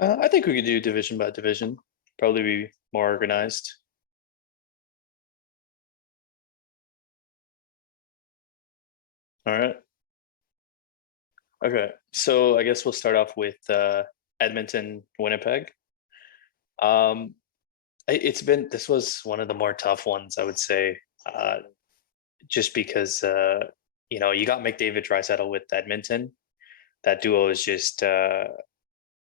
I think we could do division by division. Probably be more organized. All right. Okay. So I guess we'll start off with Edmonton, Winnipeg. Um, this was one of the more tough ones, I would say, just because you got McDavid Draisaitl with Edmonton. That duo is just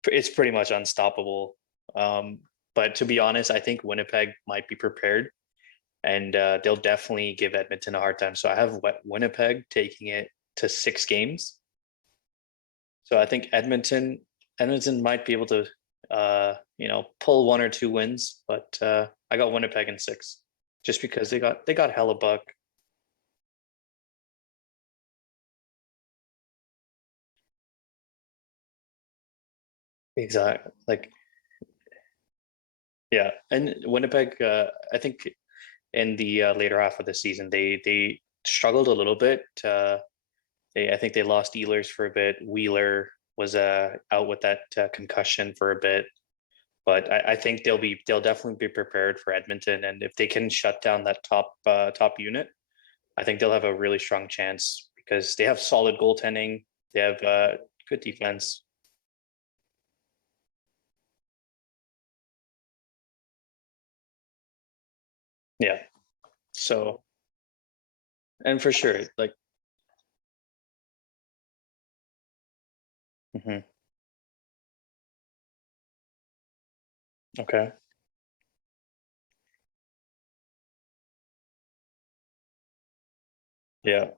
it's pretty much unstoppable. Um, but to be honest, I think Winnipeg might be prepared, and they'll definitely give Edmonton a hard time. So I have Winnipeg taking it to 6 games. So I think Edmonton might be able to pull 1 or 2 wins, but I got Winnipeg in 6, just because they got Hellebuck. Exactly. Like, yeah, and Winnipeg, I think in the later half of the season, they struggled a little bit. I think they lost Ehlers for a bit. Wheeler was out with that concussion for a bit, but I think they'll definitely be prepared for Edmonton, and if they can shut down that top unit, I think they'll have a really strong chance because they have solid goaltending. They have good defense. Yeah. So, and for sure, like, mhm, okay, yeah.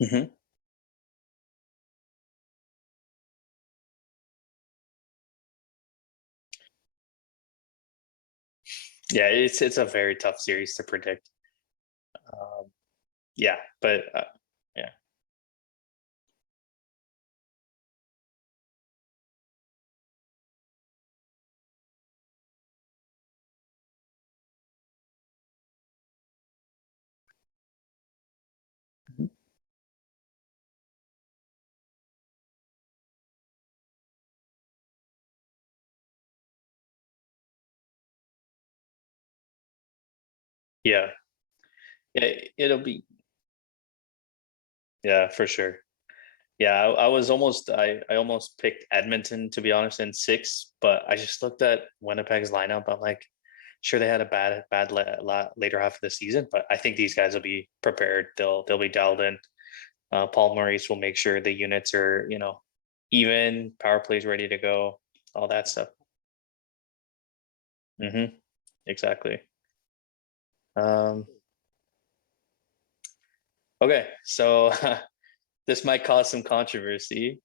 Hmm. Yeah, it's a very tough series to predict. Um, yeah, but yeah, mhm, yeah, yeah. It'll be, yeah, for sure. Yeah, I was I almost picked Edmonton, to be honest, in 6, but I just looked at Winnipeg's lineup. I'm like, sure, they had a later half of the season, but I think these guys will be prepared. They'll be dialed in. Paul Maurice will make sure the units are even, power plays ready to go, all that stuff. Hmm. Exactly. Um, okay, so this might cause some controversy,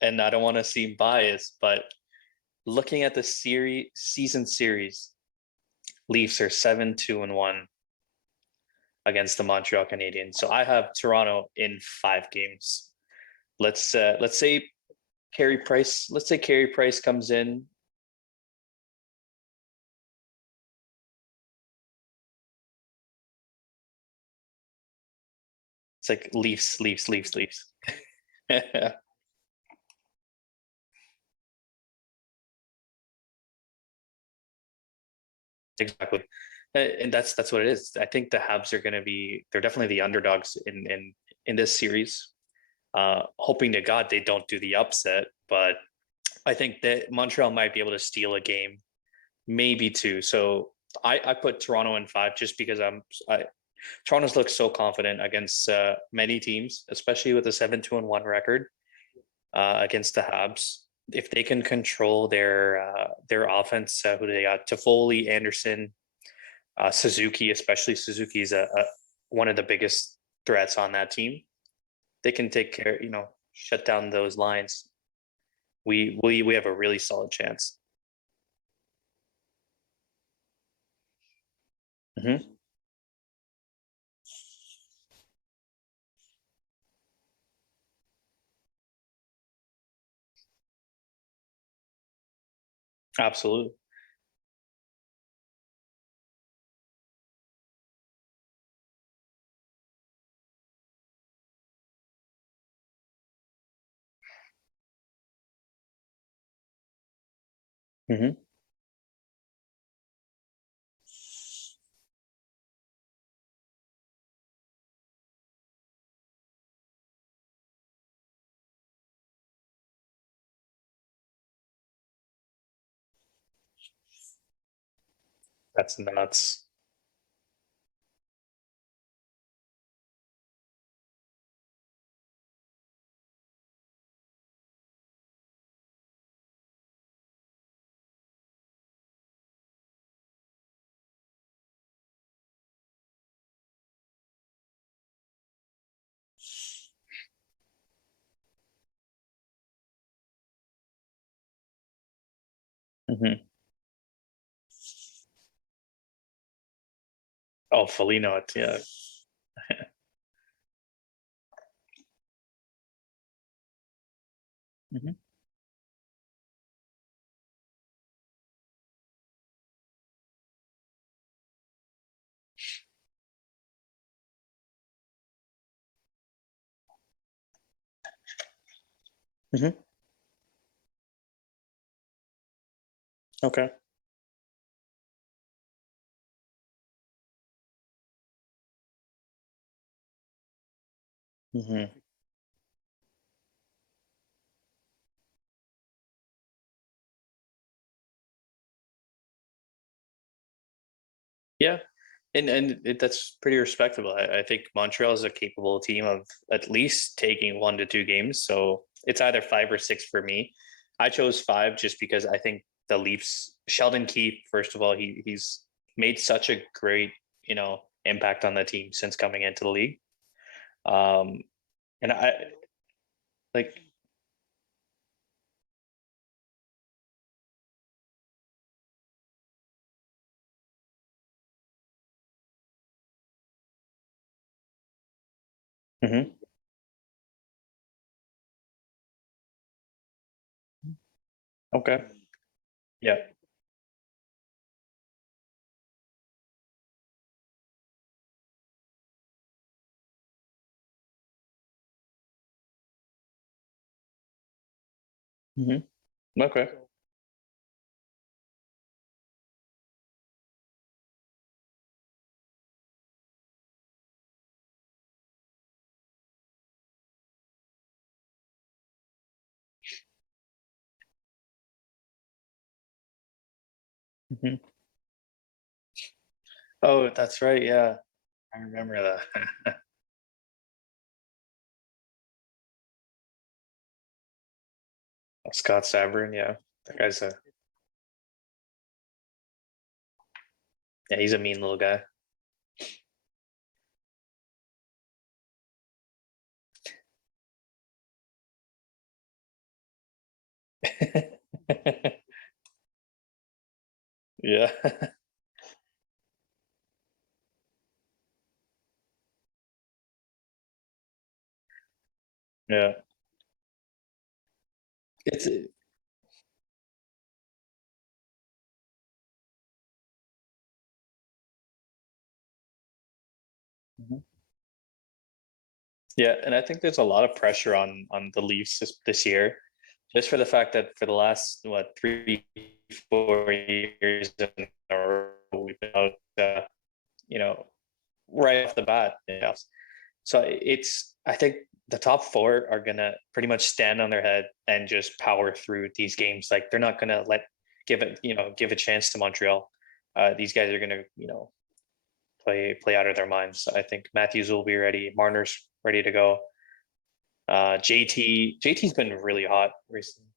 and I don't want to seem biased, but looking at the series, Leafs are 7-2-1 against the Montreal Canadiens. So I have Toronto in 5 games. Let's say Carey Price. Let's say Carey Price comes in. It's like Leafs, Leafs, Leafs, Leafs. Exactly. And that's what it is. I think the Habs are going to be. They're definitely the underdogs in this series. Hoping to God they don't do the upset, but I think that Montreal might be able to steal a game, maybe two. So I put Toronto in 5 just because Toronto's looked so confident against many teams, especially with a 7-2-1 record against the Habs. if they can control their offense, who they got, Toffoli, Anderson, Suzuki, especially Suzuki is one of the biggest threats on that team. They can take care, shut down those lines. We have a really solid chance. Hmm. Absolutely. Hmm. That's nuts. Hmm. Oh, Felino, yeah. Hmm. Hmm. Okay. Hmm. Yeah, that's pretty respectable. I think Montreal is a capable team of at least taking 1 to 2 games. So it's either 5 or 6 for me. I chose 5 just because I think the Leafs, Sheldon Keefe, first of all, he's made such a great, impact on the team since coming into the league. Um, and I like, mhm, okay, yeah, hmm, okay, hmm. Oh, that's right. Yeah, I remember that. Scott Sabrin, yeah, that guy's a yeah, he's a mean little guy. Yeah. Yeah. It's Mhm. Yeah, and I think there's a lot of pressure on the Leafs this year, just for the fact that for the last 3, 4 years in a row, we've been out, you know, right off the bat. So I think the top four are gonna pretty much stand on their head and just power through these games. Like they're not gonna give a chance to Montreal. These guys are gonna, play out of their minds. I think Matthews will be ready. Marner's ready to go. JT's been really hot recently.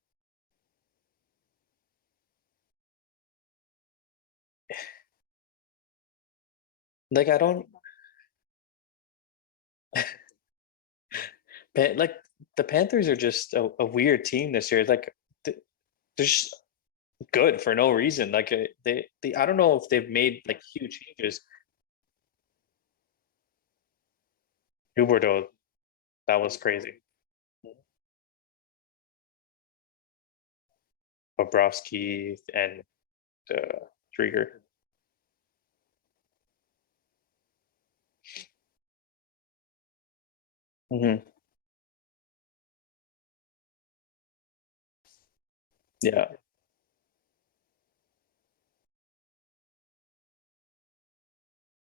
like I don't like the Panthers are just a weird team this year. Like th- they're just good for no reason. Like they I don't know if they've made like huge changes. Huberto, that was crazy. Bobrovsky and Drieger. Hmm. Yeah,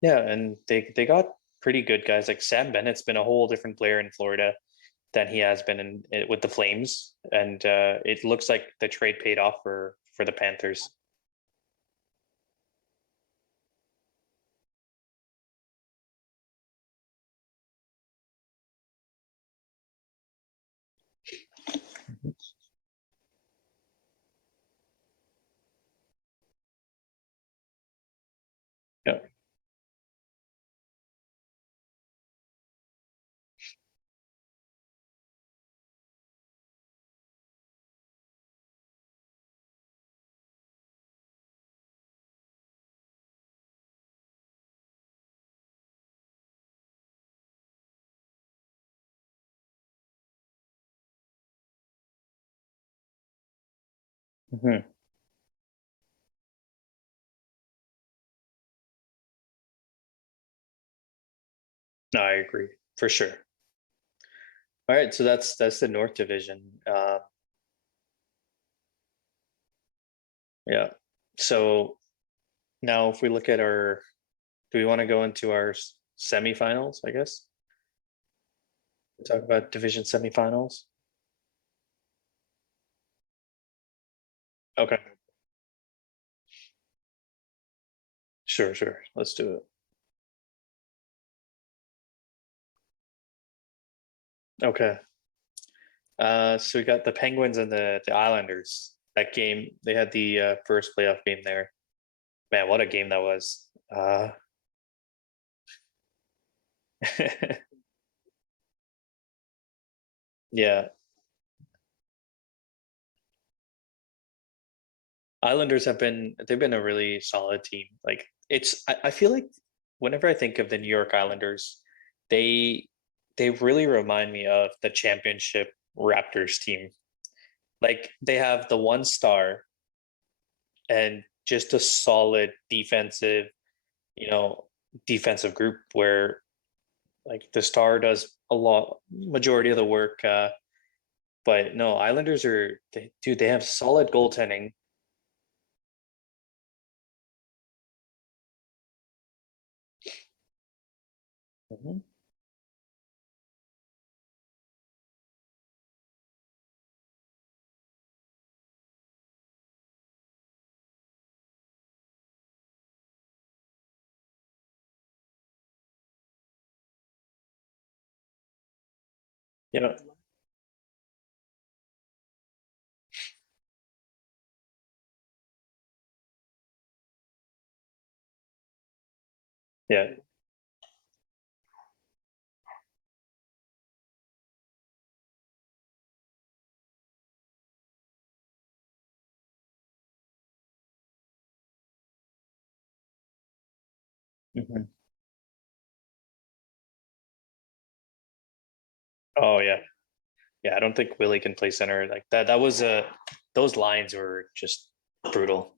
yeah, and they got pretty good guys. Like Sam Bennett's been a whole different player in Florida than he has been with the Flames, and it looks like the trade paid off for the Panthers. Yeah. Hmm. No, I agree for sure. All right, so that's the North Division. Yeah. So now, if we look at our, do we want to go into our semifinals? I guess talk about division semifinals. Okay, sure, sure. Let's do it. Okay. So we got the Penguins and the Islanders. That game, they had the first playoff game there. Man, what a game that was. Yeah, Islanders they've been a really solid team. Like I feel like whenever I think of the New York Islanders, they they really remind me of the championship Raptors team. Like they have the one star and just a solid you know, defensive group where like the star does a lot majority of the work. But no, Islanders dude, they have solid goaltending. Mhm. Yeah, yeah. Mhm. Oh yeah. Yeah, I don't think Willie can play center like that. That was those lines were just brutal.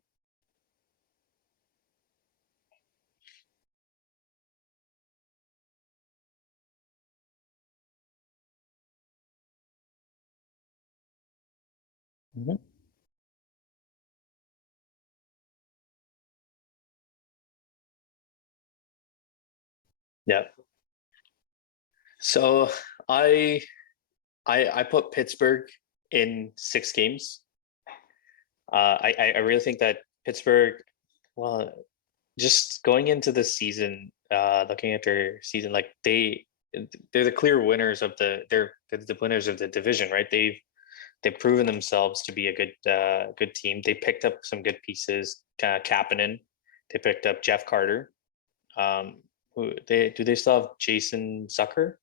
Mhm. Yeah. So I I put Pittsburgh in 6 games. I really think that Pittsburgh, well, just going into the season, looking at their season, like they're the clear winners of they're the winners of the division, right? They've proven themselves to be a good team. They picked up some good pieces. Kapanen, they picked up Jeff Carter. who they do they still have Jason Zucker?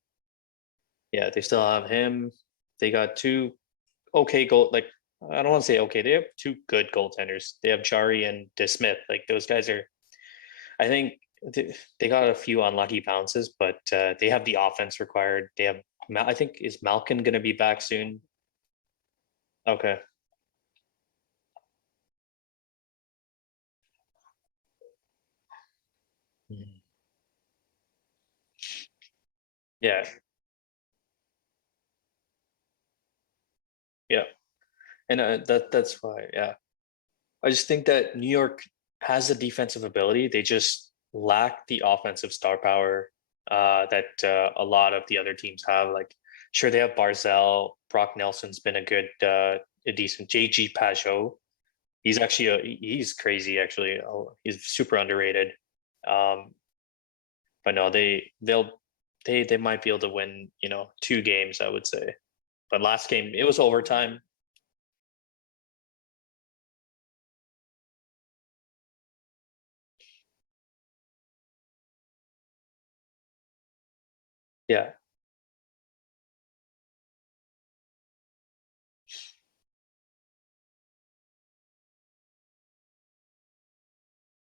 Yeah, they still have him. They got two okay goal like I don't want to say okay. They have two good goaltenders. They have Jari and DeSmith. Like those guys are. I think they got a few unlucky bounces, but they have the offense required. They have. I think is Malkin going to be back soon? Okay. Mhm. Yeah. Yeah. And that's why. Yeah. I just think that New York has the defensive ability. They just lack the offensive star power that a lot of the other teams have. Like, sure, they have Barzell. Brock Nelson's been a decent. JG Pajot. He's crazy actually. He's super underrated. Um, but no, they might be able to win. Two games, I would say. But last game, it was overtime. Yeah.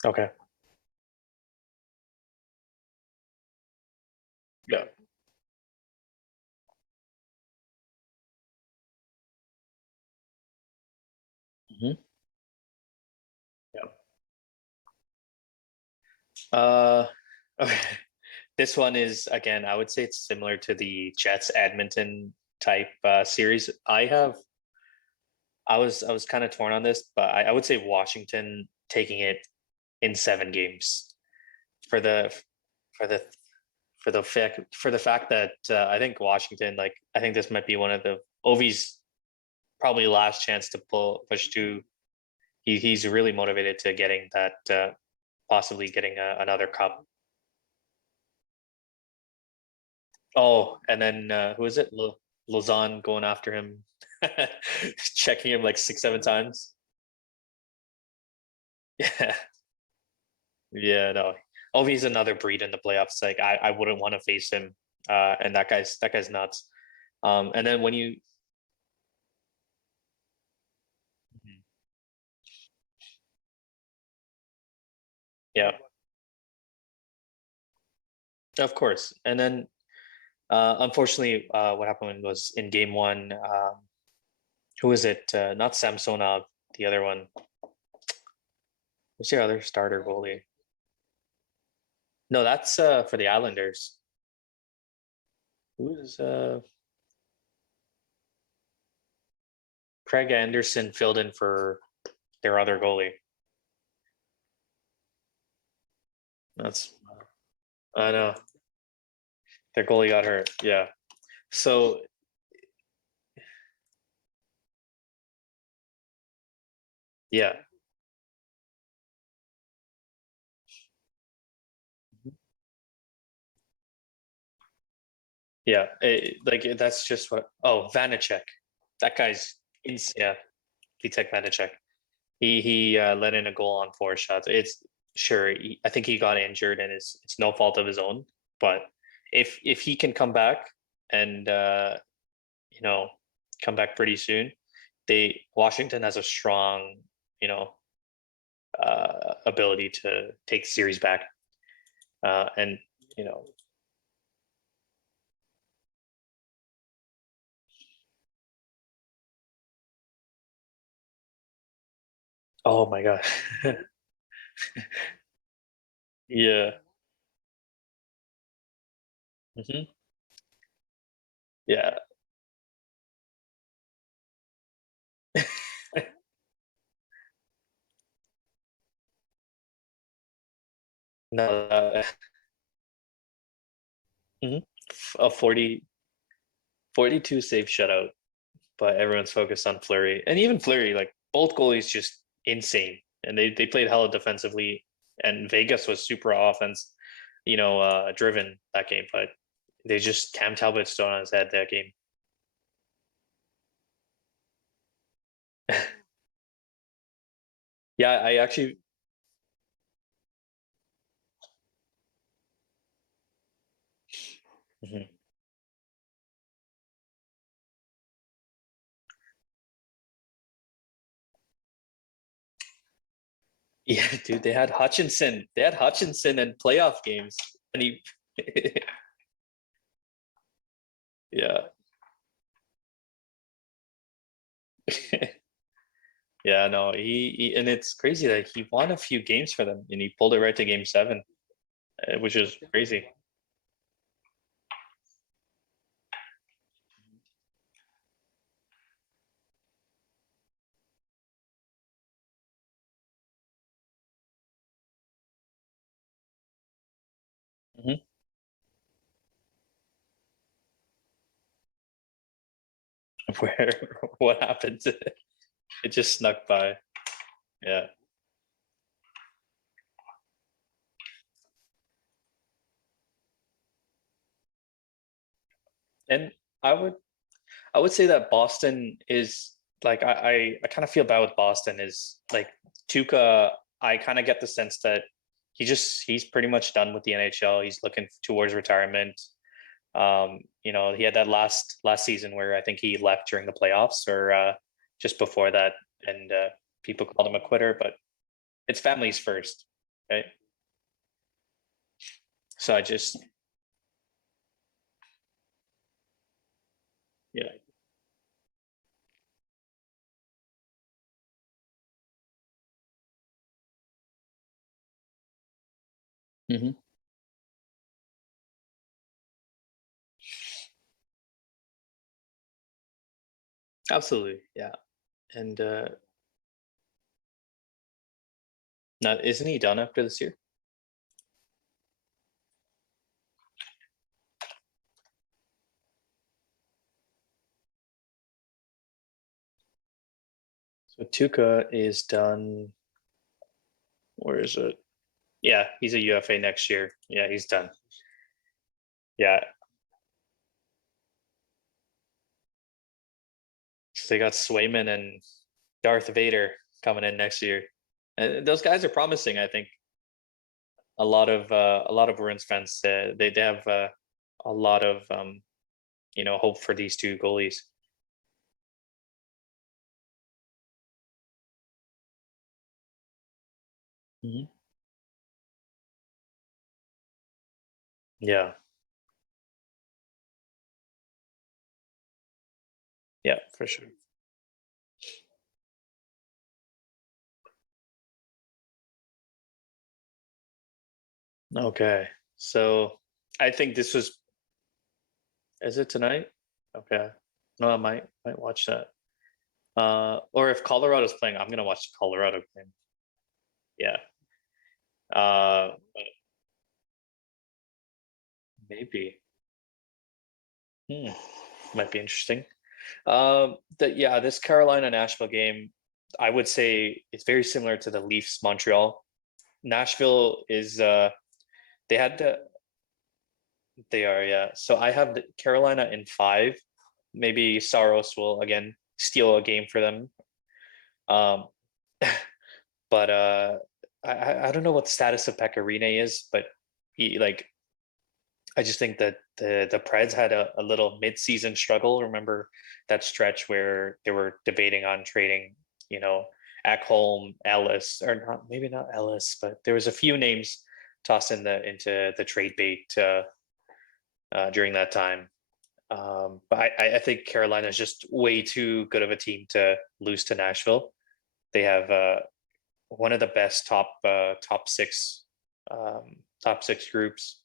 Okay. Yeah. Hmm. Yeah. Okay. This one is again, I would say it's similar to the Jets Edmonton type series. I was kind of torn on this, but I would say Washington taking it in 7 games for the for the for the fact that I think Washington like I think this might be one of the Ovi's probably last chance to push to. He's really motivated to getting that possibly getting another cup. Oh, and then who is it? Lausanne going after him, checking him like 6, 7 times. Yeah, yeah, no. Oh, he's another breed in the playoffs. Like I wouldn't want to face him. And that guy's nuts. And then when you, Mhm. Yeah, of course. And then unfortunately, what happened was in game one. Who is it? Not Samsonov, the other one. Who's your other starter goalie? No, that's for the Islanders. Who's Craig Anderson filled in for their other goalie. That's I know their goalie got hurt. Yeah. So yeah, yeah. Like that's just what. Oh, Vanacek. That guy's yeah. Vitek Vanacek. He let in a goal on 4 shots. It's sure. I think he got injured and it's no fault of his own. But if he can come back and you know come back pretty soon, they Washington has a strong you know ability to take the series back. And you know, oh my god, yeah, hmm yeah, no, mhm. A 42 save shutout, but everyone's focused on Flurry, and even Flurry, like both goalies, just insane, and they played hella defensively, and Vegas was super offense, driven that game, but they just Cam Talbot stood on his head that game. Yeah, I actually Mhm. Yeah, dude, they had Hutchinson. They had Hutchinson in playoff games, and he, yeah, yeah, no, and it's crazy that he won a few games for them, and he pulled it right to game seven, which is crazy. Hmm. Where what happened to it? It just snuck by. Yeah, and I would I would say that Boston is like I kind of feel bad with Boston is like Tuca. I kind of get the sense that he's pretty much done with the NHL. He's looking towards retirement. He had that last season where I think he left during the playoffs or just before that, and people called him a quitter. But it's families first, right? So I just yeah. Hmm. Absolutely, yeah. And now isn't he done after this year? So Tuca is done. Where is it? Yeah, he's a UFA next year. Yeah, he's done. Yeah, so they got Swayman and Darth Vader coming in next year, and those guys are promising. I think a lot of Bruins fans they have a lot of hope for these two goalies. Hmm. Yeah, yeah, for sure. Okay, so I think this was. Is it tonight? Okay, no, I might watch that. Or if Colorado's playing, I'm gonna watch Colorado game. Yeah. Uh, maybe. Hmm. Might be interesting. Yeah, this Carolina Nashville game, I would say it's very similar to the Leafs Montreal. Nashville is they had to they are, yeah. So I have the Carolina in five. Maybe Saros will again steal a game for them. Um, but I don't know what the status of Pecorine is, but he like I just think that the Preds had a little mid-season struggle. Remember that stretch where they were debating on trading, you know, Ekholm, Ellis, or not maybe not Ellis, but there was a few names tossed into the trade bait during that time. But I think Carolina is just way too good of a team to lose to Nashville. They have one of the best top six groups,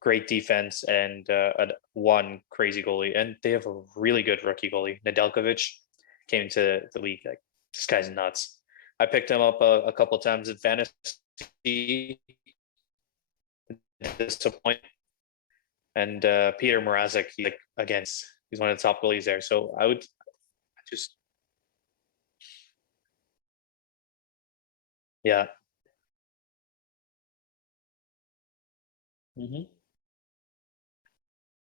great defense, and one crazy goalie. And they have a really good rookie goalie. Nedeljkovic came into the league. Like this guy's nuts. I picked him up a couple times in fantasy. Disappoint. And Peter Mrazek, like against, he's one of the top goalies there. So I would just, yeah. Hmm.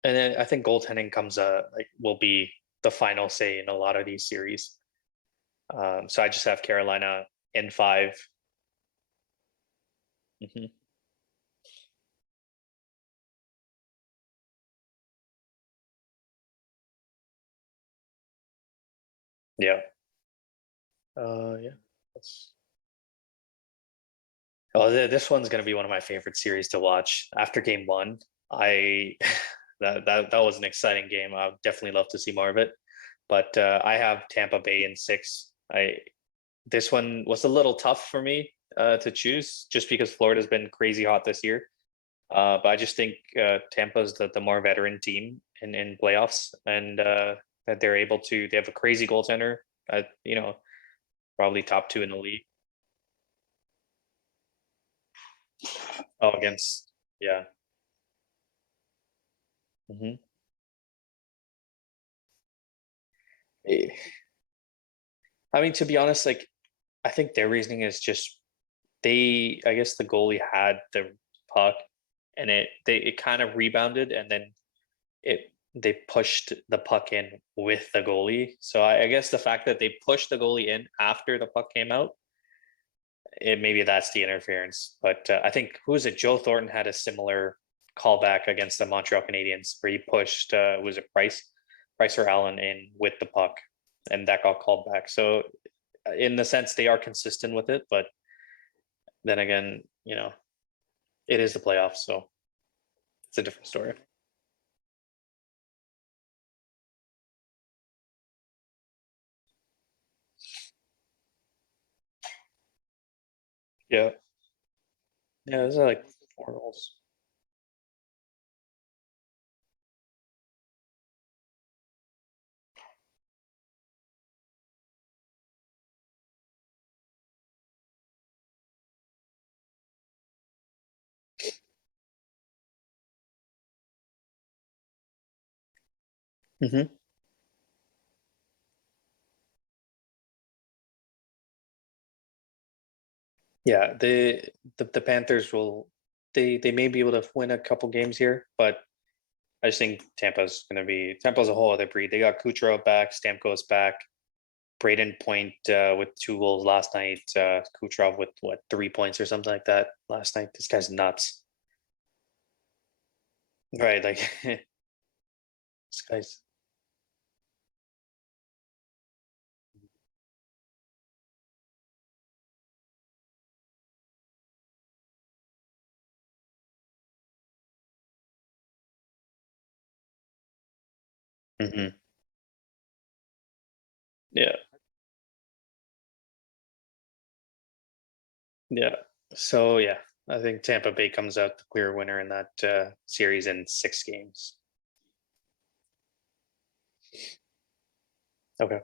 And then I think goaltending comes like will be the final say in a lot of these series. So I just have Carolina in five. Hmm. Yeah. Yeah. That's... Oh, this one's gonna be one of my favorite series to watch. After game one, I that was an exciting game. I would definitely love to see more of it. But I have Tampa Bay in six. I This one was a little tough for me to choose, just because Florida's been crazy hot this year. But I just think Tampa's the more veteran team in playoffs, and that they're able to. They have a crazy goaltender. Probably top two in the league. Oh, against yeah. Hmm. I mean, to be honest, like I think their reasoning is just I guess the goalie had the puck, and it kind of rebounded, and then they pushed the puck in with the goalie. So I guess the fact that they pushed the goalie in after the puck came out, maybe that's the interference. But I think who was it? Joe Thornton had a similar callback against the Montreal Canadiens where he pushed was it Price or Allen in with the puck, and that got called back. So in the sense they are consistent with it, but then again, it is the playoffs, so it's a different story. Yeah, yeah, those are like 4 goals. Hmm. Yeah, the Panthers will they may be able to win a couple games here, but I just think Tampa's a whole other breed. They got Kucherov back, Stamkos back, Braden Point with 2 goals last night, Kucherov with what 3 points or something like that last night. This guy's nuts, right? Like this guy's. Hmm. Yeah, yeah. So yeah, I think Tampa Bay comes out the clear winner in that series in 6 games. Okay.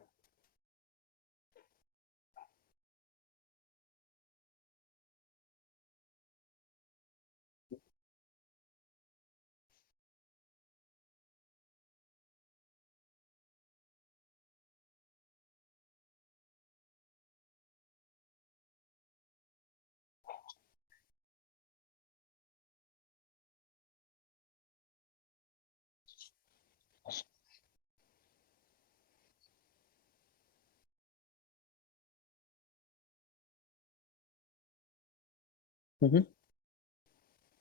Hmm.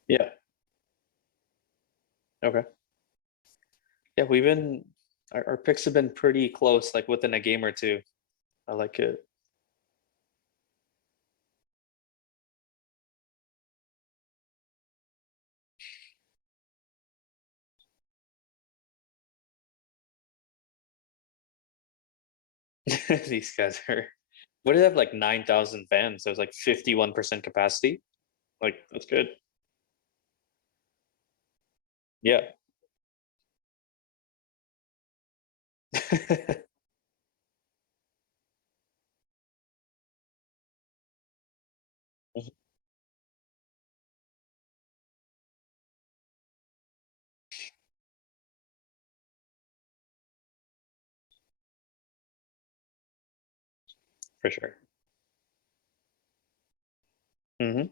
Yeah. Okay. Yeah, our picks have been pretty close, like within a game or two. I like it. These guys are. What do they have? Like 9,000 fans. So it's like 51% capacity. Like that's good. Yeah. For sure. Hmm.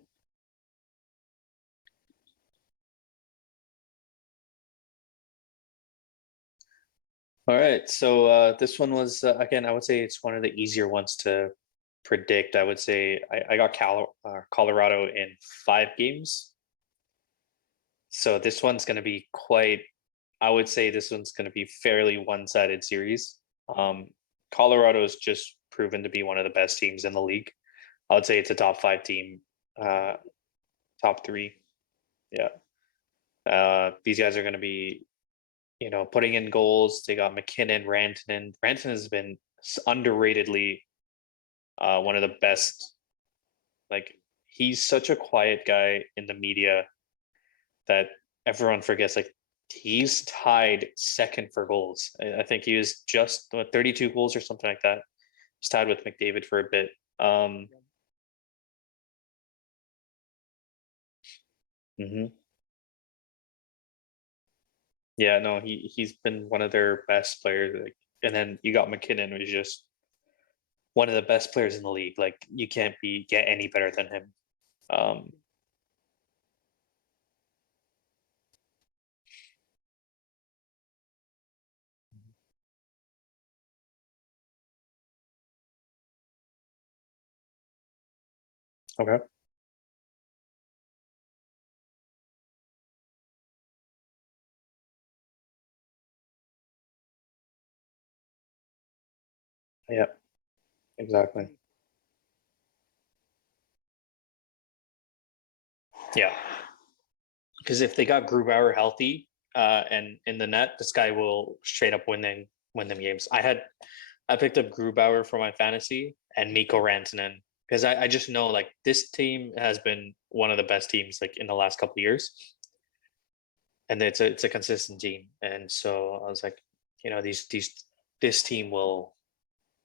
All right. So this one was again, I would say it's one of the easier ones to predict. I would say I got Colorado in 5 games. So this one's going to be quite. I would say this one's going to be fairly one-sided series. Um, Colorado's just proven to be one of the best teams in the league. I would say it's a top 5 team, top 3. Yeah. These guys are going to be, putting in goals. They got McKinnon, Rantanen. Rantanen has been underratedly one of the best. Like, he's such a quiet guy in the media that everyone forgets. Like, he's tied second for goals. I think he was just 32 goals or something like that. He's tied with McDavid for a bit. Mhm. Yeah, no, he's been one of their best players. Like, and then you got McKinnon, who's just one of the best players in the league. Like, you can't get any better than him. Um, okay. Yeah, exactly. Yeah, because if they got Grubauer healthy and in the net, this guy will straight up win them games. I picked up Grubauer for my fantasy and Mikko Rantanen because I just know like this team has been one of the best teams like in the last couple of years, and it's a consistent team. And so I was like, these this team will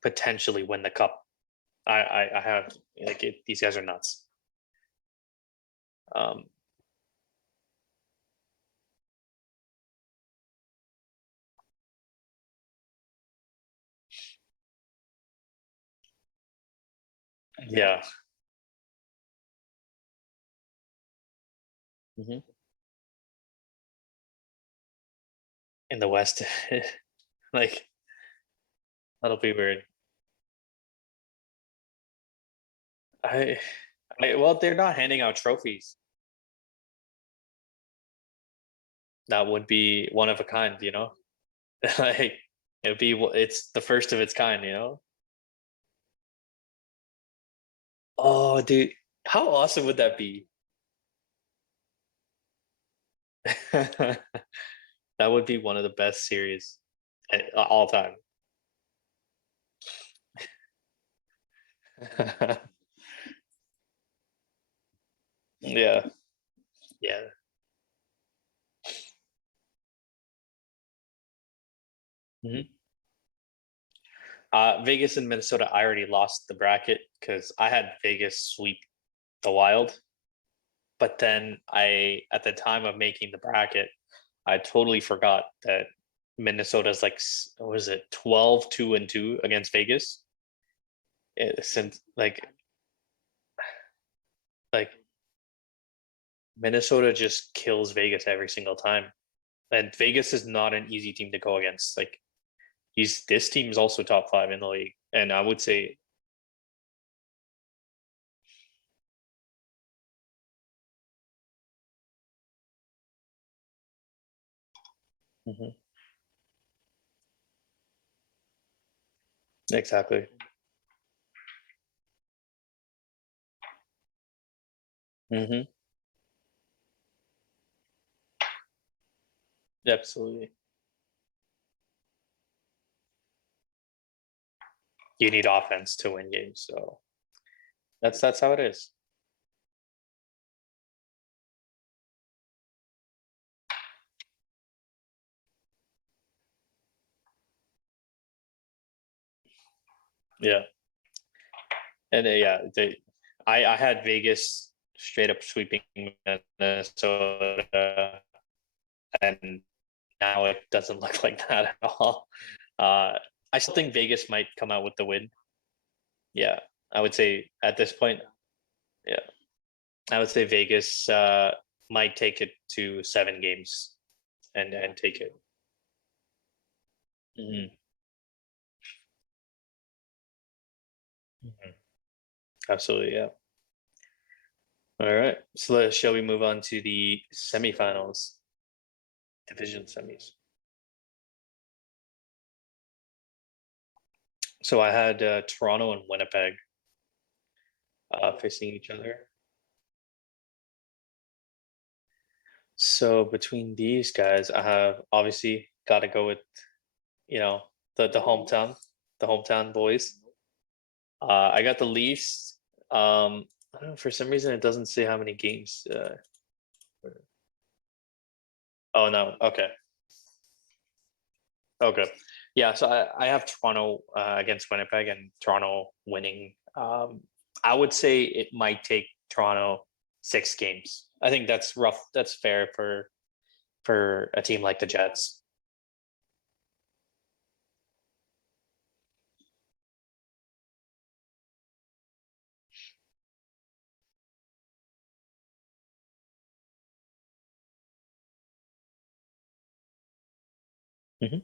potentially win the cup. I have like these guys are nuts. Um, yeah. Hmm. In the West, like that'll be weird. I, well, they're not handing out trophies. That would be one of a kind. Like it's the first of its kind. Oh, dude, how awesome would that be? That would be one of the best series all time. Yeah, yeah. Mhm. Vegas and Minnesota, I already lost the bracket because I had Vegas sweep the Wild, but then at the time of making the bracket, I totally forgot that Minnesota's like, what was it, 12-2 against Vegas? Since like Minnesota just kills Vegas every single time. And Vegas is not an easy team to go against. Like this team is also top 5 in the league. And I would say, mhm, exactly. Hmm. Absolutely. You need offense to win games. So that's how it is. Yeah. And yeah, I had Vegas straight up sweeping Minnesota, and now it doesn't look like that at all. Uh, I still think Vegas might come out with the win. Yeah, I would say at this point, yeah, I would say Vegas might take it to 7 games and take it. Hmm. Hmm. Absolutely, yeah. All right, so shall we move on to the semifinals, division semis? So I had Toronto and Winnipeg facing each other. So between these guys, I have obviously got to go with you know the hometown boys. I got the Leafs. I don't know, for some reason it doesn't say how many games. Oh no, okay, okay, yeah. So I have Toronto against Winnipeg and Toronto winning. I would say it might take Toronto 6 games. I think that's rough. That's fair for a team like the Jets. Hmm.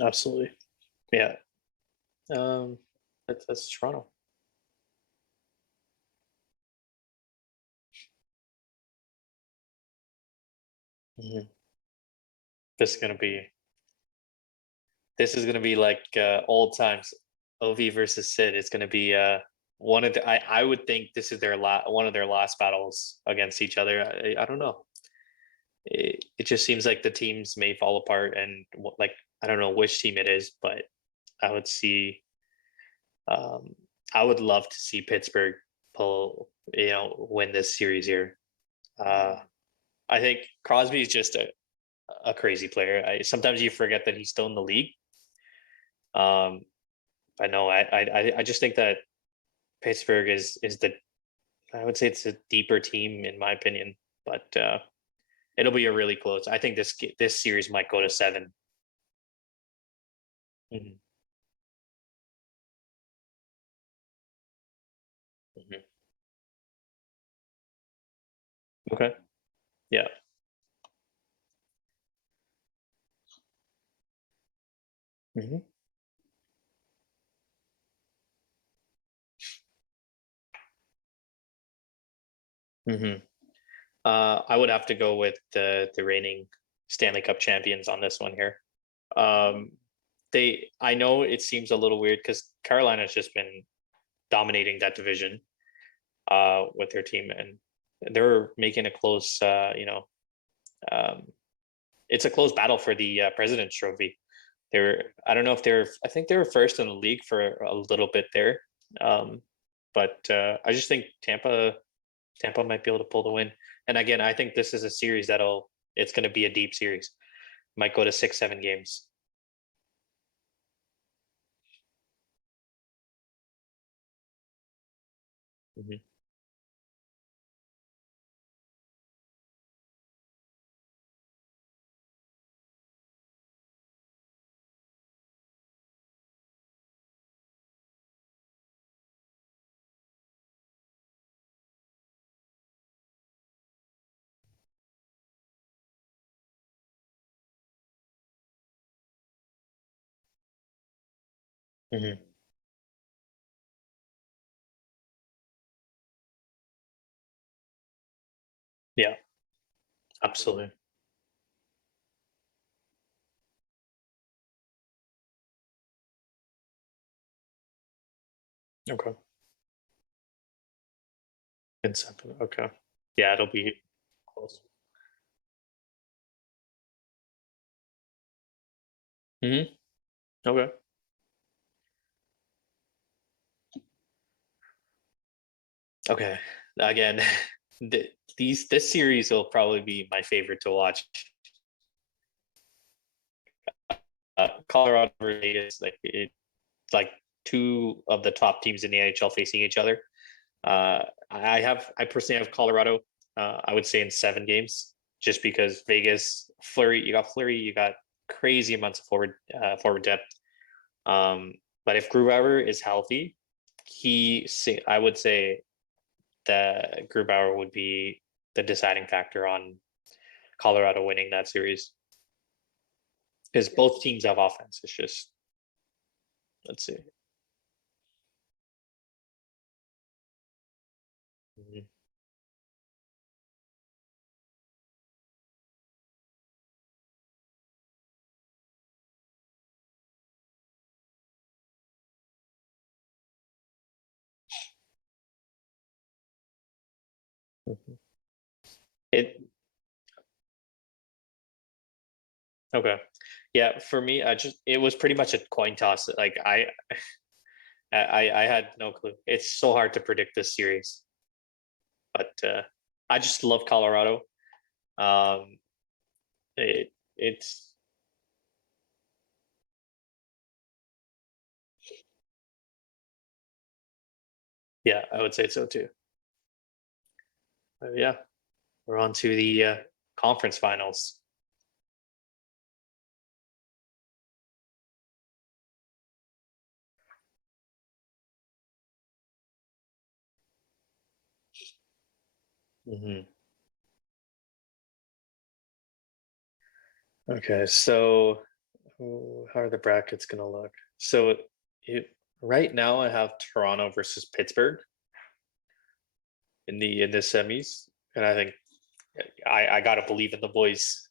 Absolutely, yeah. Um, that's Toronto. Hmm. This is gonna be this is gonna be like old times, OV versus Sid. It's gonna be one of the. I would think this is their one of their last battles against each other. I don't know. It just seems like the teams may fall apart, and like I don't know which team it is, but I would see. Um, I would love to see Pittsburgh win this series here. Uh, I think Crosby is just a crazy player. Sometimes you forget that he's still in the league. Um, I know. I just think that Pittsburgh is the. I would say it's a deeper team in my opinion, but it'll be a really close. I think this series might go to 7. Hmm. Hmm. Okay. Yeah. Hmm. Hmm. I would have to go with the reigning Stanley Cup champions on this one here. Um, I know it seems a little weird because Carolina's just been dominating that division with their team, and they're making a close. Um, it's a close battle for the President's Trophy. I don't know if I think they were first in the league for a little bit there, um, but I just think Tampa might be able to pull the win. And again, I think this is a series it's going to be a deep series. Might go to 6, 7 games. Hmm. Hmm. Yeah, absolutely. Okay. Inception. Okay. Yeah, it'll be close. Hmm. Okay. Okay. Again, this series will probably be my favorite to watch. Colorado Vegas, like two of the top teams in the NHL facing each other. I personally have Colorado. I would say in 7 games, just because Vegas Flurry, you got crazy amounts of forward depth. Um, but if Grubauer is healthy, I would say that Grubauer would be the deciding factor on Colorado winning that series because both teams have offense. It's just let's see. Mhm. It okay. Yeah, for me, it was pretty much a coin toss. Like I had no clue. It's so hard to predict this series, but I just love Colorado. Um, it's yeah, I would say so too. Yeah, we're on to the conference finals. Hmm. Okay, so how are the brackets gonna look? So it, right now I have Toronto versus Pittsburgh in the semis, and I think I gotta believe in the boys.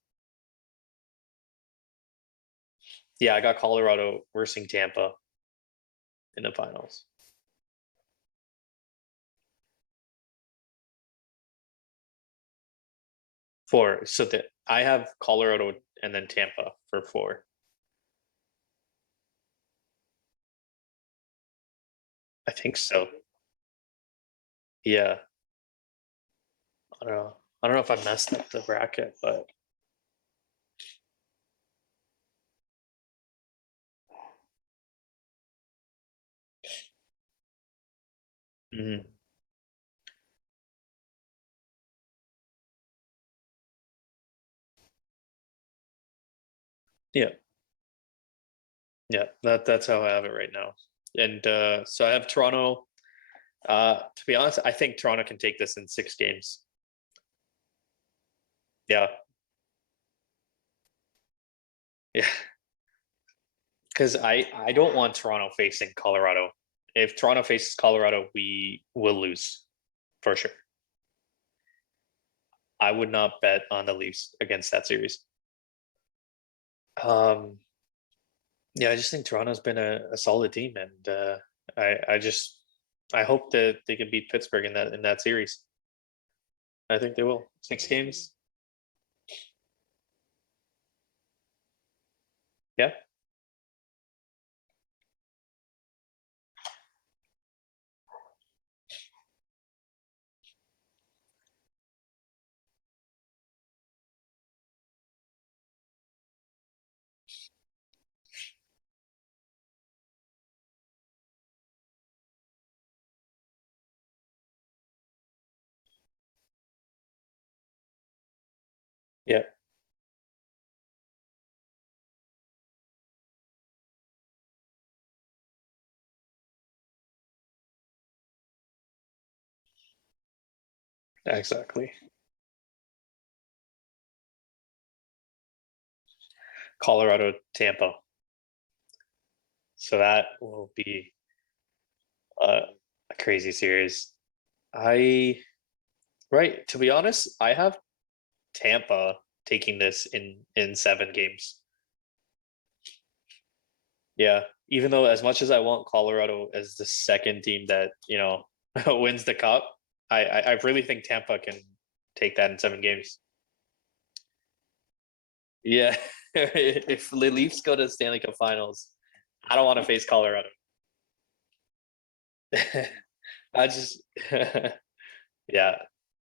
Yeah, I got Colorado versus Tampa in the finals. Four. So that I have Colorado and then Tampa for four. I think so. Yeah. I don't know. I don't know if I messed up the bracket, but mhm. Yeah, yeah. That's how I have it right now. And so I have Toronto. To be honest, I think Toronto can take this in 6 games. Yeah, yeah. Because I don't want Toronto facing Colorado. If Toronto faces Colorado, we will lose for sure. I would not bet on the Leafs against that series. Um, yeah, I just think Toronto's been a solid team, and I hope that they can beat Pittsburgh in that series. I think they will. 6 games. Yeah, yeah, exactly. Colorado, Tampa. So that will be a crazy series. I right. To be honest, I have Tampa taking this in 7 games. Yeah, even though as much as I want Colorado as the second team that wins the cup, I really think Tampa can take that in 7 games. Yeah, if the Leafs go to the Stanley Cup Finals, I don't want to face Colorado. I just, yeah,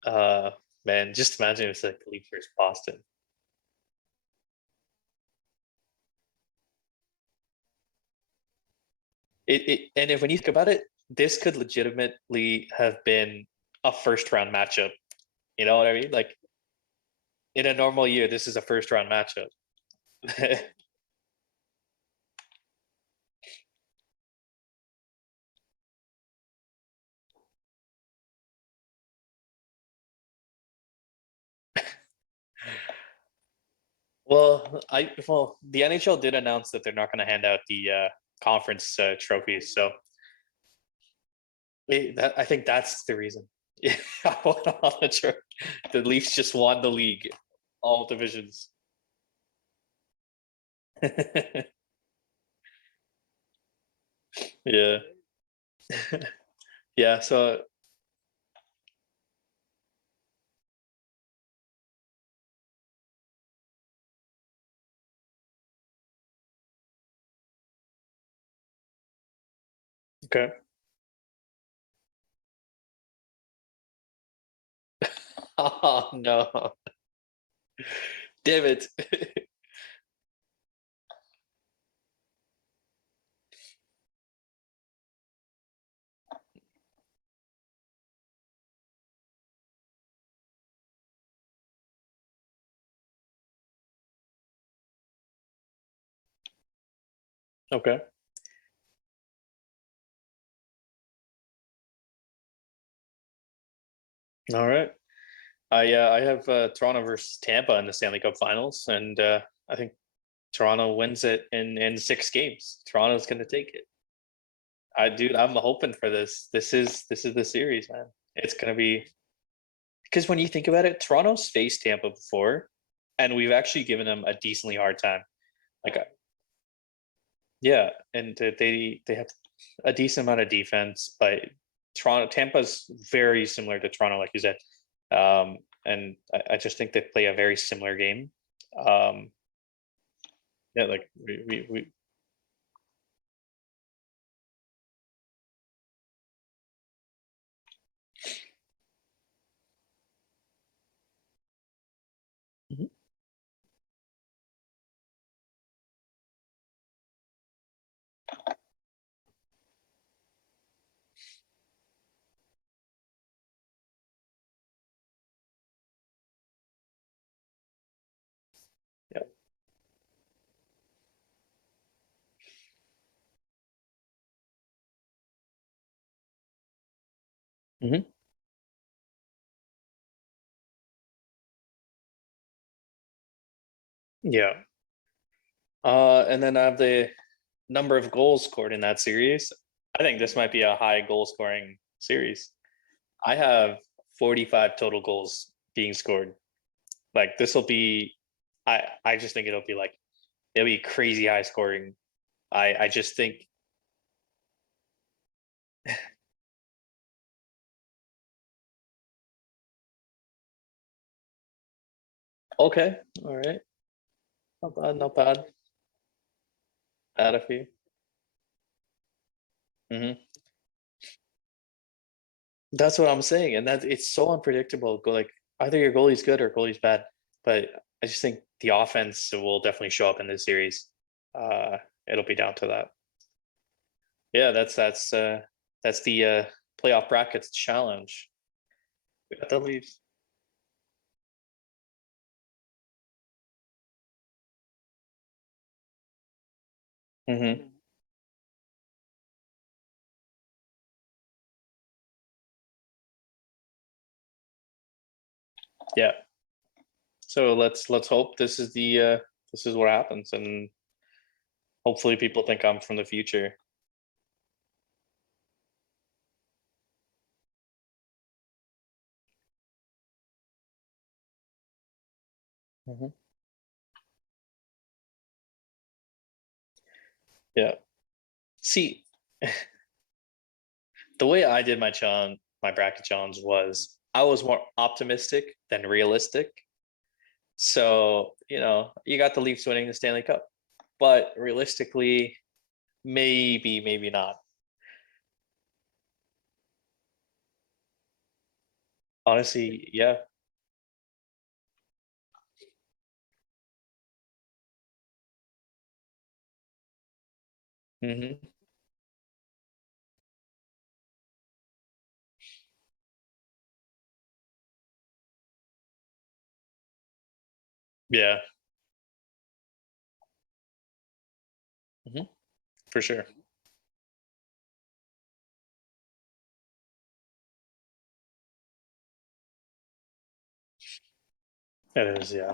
uh, man, just imagine if it's like the Leafs versus Boston. And if when you think about it, this could legitimately have been a first round matchup. You know what I mean? Like in a normal year, this is a first round matchup. The NHL did announce that they're not going to hand out the conference trophies, so I think that's the reason. Yeah, the Leafs just won the league, all divisions. Yeah, yeah. So Okay. Oh no. Damn it. Okay. All right. I have Toronto versus Tampa in the Stanley Cup Finals, and I think Toronto wins it in 6 games. Toronto's going to take it. I'm hoping for this. This is the series, man. It's going to be because when you think about it, Toronto's faced Tampa before, and we've actually given them a decently hard time. Like, yeah, and they have a decent amount of defense, but Tampa's very similar to Toronto, like you said, and I just think they play a very similar game. Um, yeah, like we Mhm. Yeah. Hmm. Yeah. And then I have the number of goals scored in that series. I think this might be a high goal scoring series. I have 45 total goals being scored. Like this will be I just think it'll be crazy high scoring. I just think okay, all right. Not bad, not bad. Bad of you. Hmm. That's what I'm saying. And that it's so unpredictable. Go like either your goalie's good or goalie's bad. But I just think the offense will definitely show up in this series. It'll be down to that. Yeah, that's the playoff brackets challenge. We got the Leafs. Hmm. Yeah. So let's hope this is what happens, and hopefully people think I'm from the future. Hmm. Yeah. See, the way I did my bracket challenge was I was more optimistic than realistic. So, you got the Leafs winning the Stanley Cup. But realistically, maybe not. Honestly, yeah. Hmm. Yeah. Hmm. For sure. It is, yeah.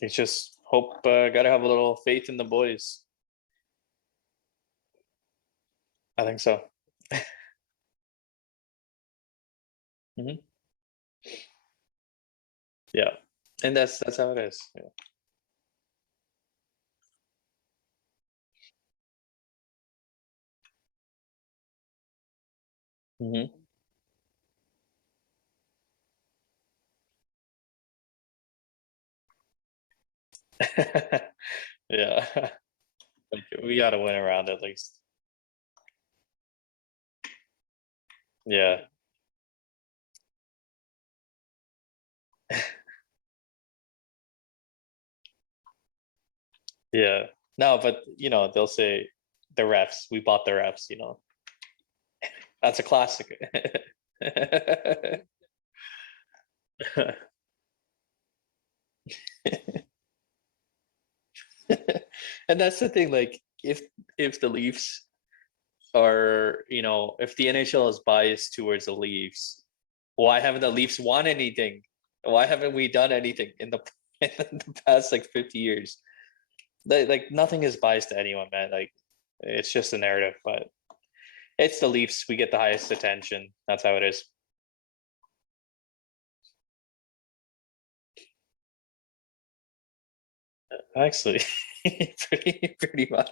It's just hope gotta have a little faith in the boys. I think so. Hmm. Yeah. And that's how it is. Yeah. Hmm. Yeah. Like, we got to win around at least. Yeah. Yeah. No, but they'll say the refs. We bought the refs. That's a classic. And that's the thing. Like, if the Leafs are, if the NHL is biased towards the Leafs, why haven't the Leafs won anything? Why haven't we done anything in the in the past like 50 years? Like nothing is biased to anyone, man. Like it's just a narrative, but it's the Leafs. We get the highest attention. That's how it is. Actually, pretty much.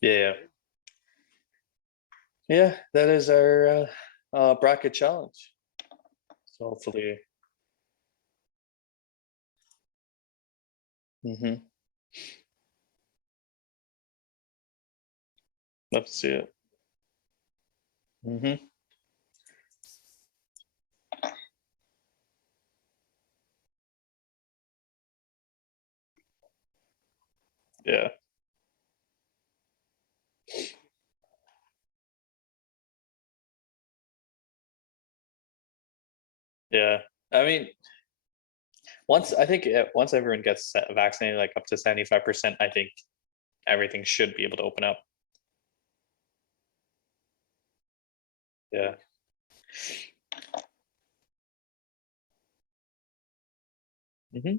Yeah, yeah. That is our bracket challenge. So hopefully, hmm love to see it. Hmm Yeah, yeah. I mean, once everyone gets vaccinated, like up to 75%, I think everything should be able to open up. Yeah. hmm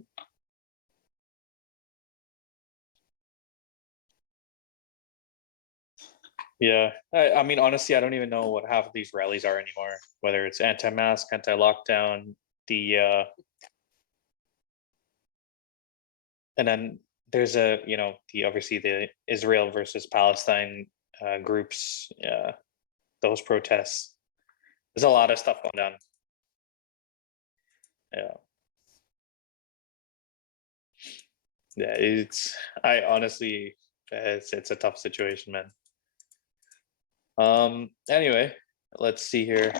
Yeah. I mean, honestly, I don't even know what half of these rallies are anymore. Whether it's anti-mask, anti-lockdown, the and then there's the obviously the Israel versus Palestine groups, those protests. There's a lot of stuff going down. Yeah. Yeah. I honestly, it's a tough situation, man. Anyway, let's see here.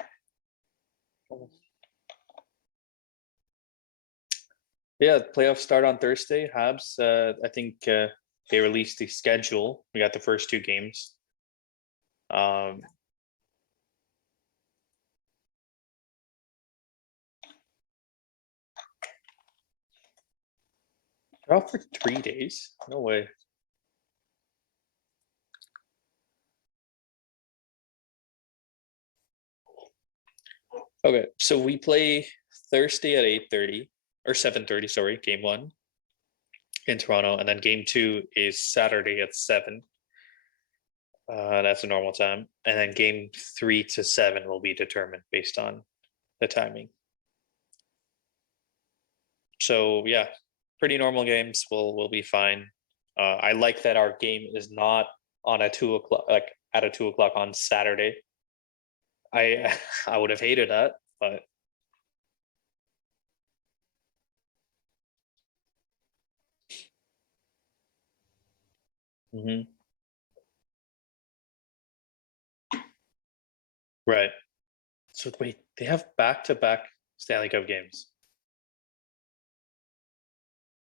Yeah, playoffs start on Thursday. Habs, I think they released the schedule. We got the first two games. Um, they're out for 3 days. No way. Okay, so we play Thursday at 8:30 or 7:30. Sorry, game one in Toronto, and then game two is Saturday at 7. That's a normal time, and then game 3 to 7 will be determined based on the timing. So yeah, pretty normal games. We'll be fine. I like that our game is not on a 2 o'clock, like at a 2 o'clock on Saturday. I I would have hated that, but mhm. Right. So wait, they have back-to-back Stanley Cup games.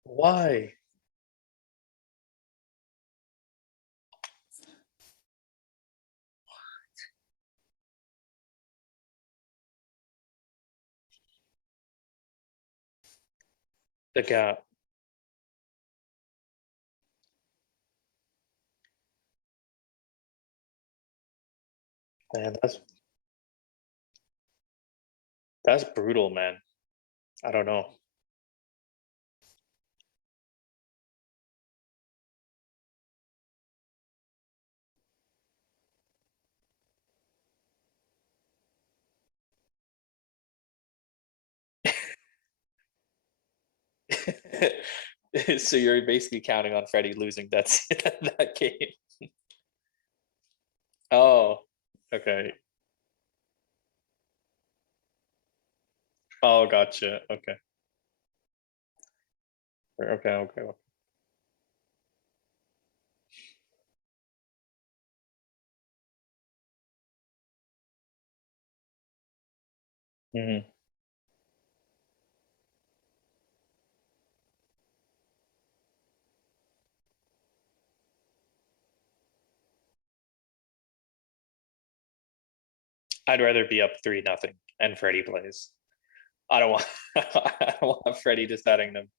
Why? The gap, man. That's brutal, man. I don't know. So you're basically counting on Freddie losing that game. Oh, okay. Oh, gotcha. Okay. Okay. Okay. Hmm. I'd rather be up 3-0 and Freddie plays. I don't want I don't want Freddie deciding them.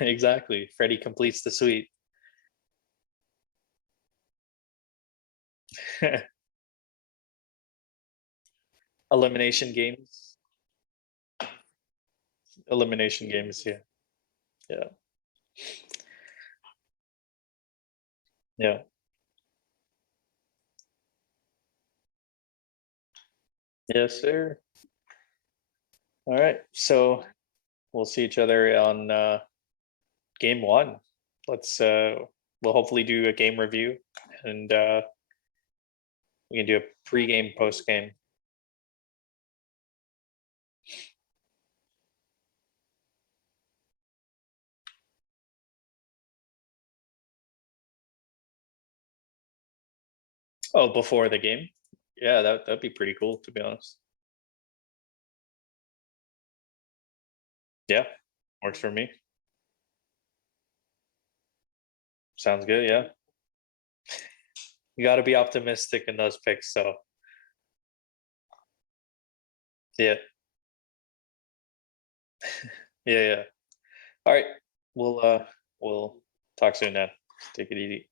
Exactly. Freddie completes the sweep. Elimination games. Elimination games, yeah. Yeah. Yeah. Yes, sir. All right. So we'll see each other on game one. Let's we'll hopefully do a game review and we can do a pre-game, post-game. Oh, before the game? Yeah, that'd be pretty cool to be honest. Yeah, works for me. Sounds good, yeah. You got to be optimistic in those picks, so yeah. Yeah, yeah. All right. We'll talk soon then. Take it easy.